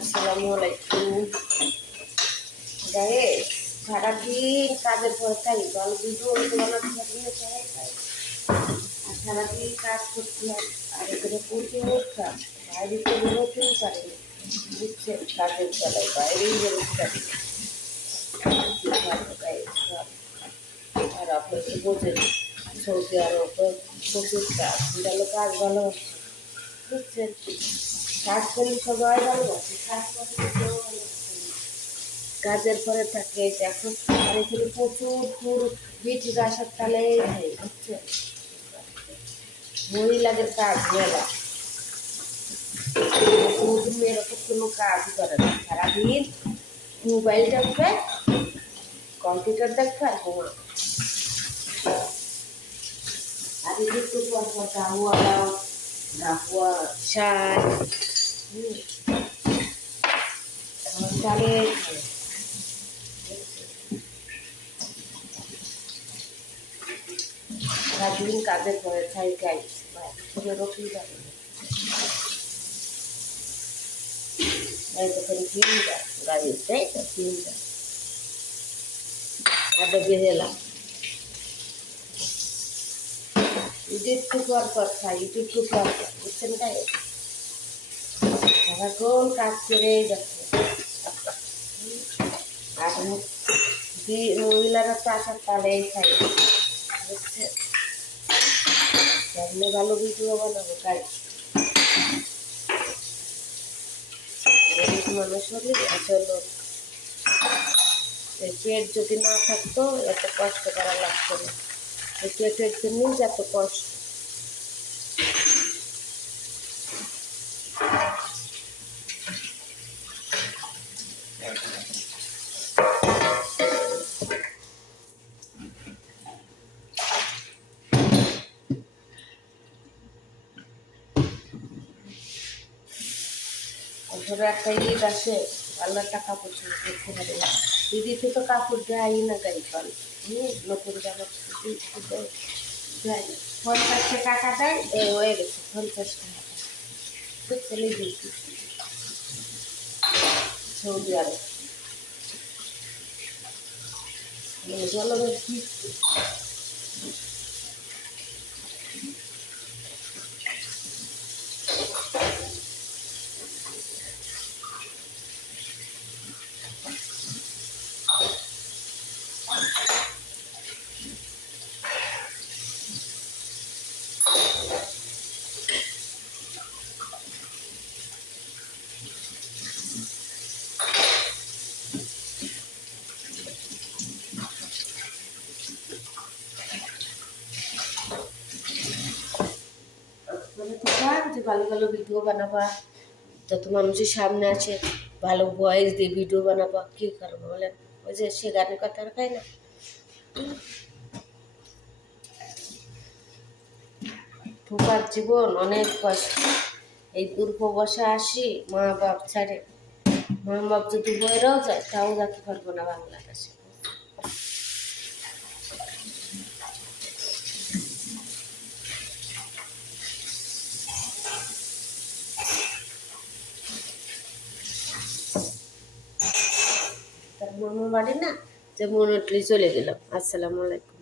আসসালামু আলাইকুম গাইস। সারাদিন কাজের পর খাই ভালো ভিডিও বানাতে পারি না, আর সারাদিন কাজ করতে হয়। আর এখানে প্রচুর কাজ, বাইরে তো বেরোতেই পারি না, বুঝছেন? কাজের বেলায় বাইরেই বেরোতে পারি না। আর আপনি তো বোঝেন সৌদি আরবে প্রচুর কাজ, ভালো কাজ ভালো হচ্ছে, বুঝছেন? কাজ করলে সবাই ভালোবাসে, কাজ করলে কেউ ভালোবাসে না। কাজের পরে থাকে এখন। আর এখানে প্রচুর ব্রিটিশ আসার তালে হয়, বুঝছেন? মহিলাদের কাজ মেলা, মেয়েরা তো কোনো কাজই করে না, সারাদিন মোবাইল দেখবে, কম্পিউটার দেখবে আর ঘুমা। আর একটু পর পর গাহুয়া দাও, গাহুয়া শাক চালে সারাদিন কাজের পরে খাই খাই বাইরে রোটি যাবে তখন তিনটা গাড়ি, তাই তো তিনটা আদা বেহেলা একটু পর খাই, একটু পর, বুঝছেন? তাই সারাক্ষণ কাজ করে যাচ্ছে। আর মহিলারা তো আসার তালেই খাই, বুঝছেন? সামনে ভালো ভিডিও বানাবো তাই। গরিব মানুষ হলে আসলে পেট যদি না থাকতো এত কষ্ট করা লাগতো না। এই পেটের জন্যই এত কষ্ট। ধরো একটা ঈদ আসে, আল্লাহ টাকা পয়সা দেখতে পারে, দিদিতে তো কাপড় দেয় না, গাই ফল নতুন জামা দেয়, 50 টাকা দেয়, হয়ে গেছে 50 টাকা তো চলে গেছি সৌদি আরব। জলবের কি যে ভালো ভালো ভিডিও বানাবা, যত মানুষের সামনে আছে ভালো ভয়েস দিয়ে ভিডিও বানাবা, কী করবো বলেন? ওই যে সে গানের কথা খায় না, ঠোকার জীবন অনেক কষ্ট। এই দূরপ্রবাসে আসি মা বাপ ছাড়ে, মা বাপ যদি বইরাও যায় তাও রাখতে পারবো না বাংলাদেশে। তার মামার বাড়ি না, যে মনে চলে গেলাম। আসসালামু আলাইকুম।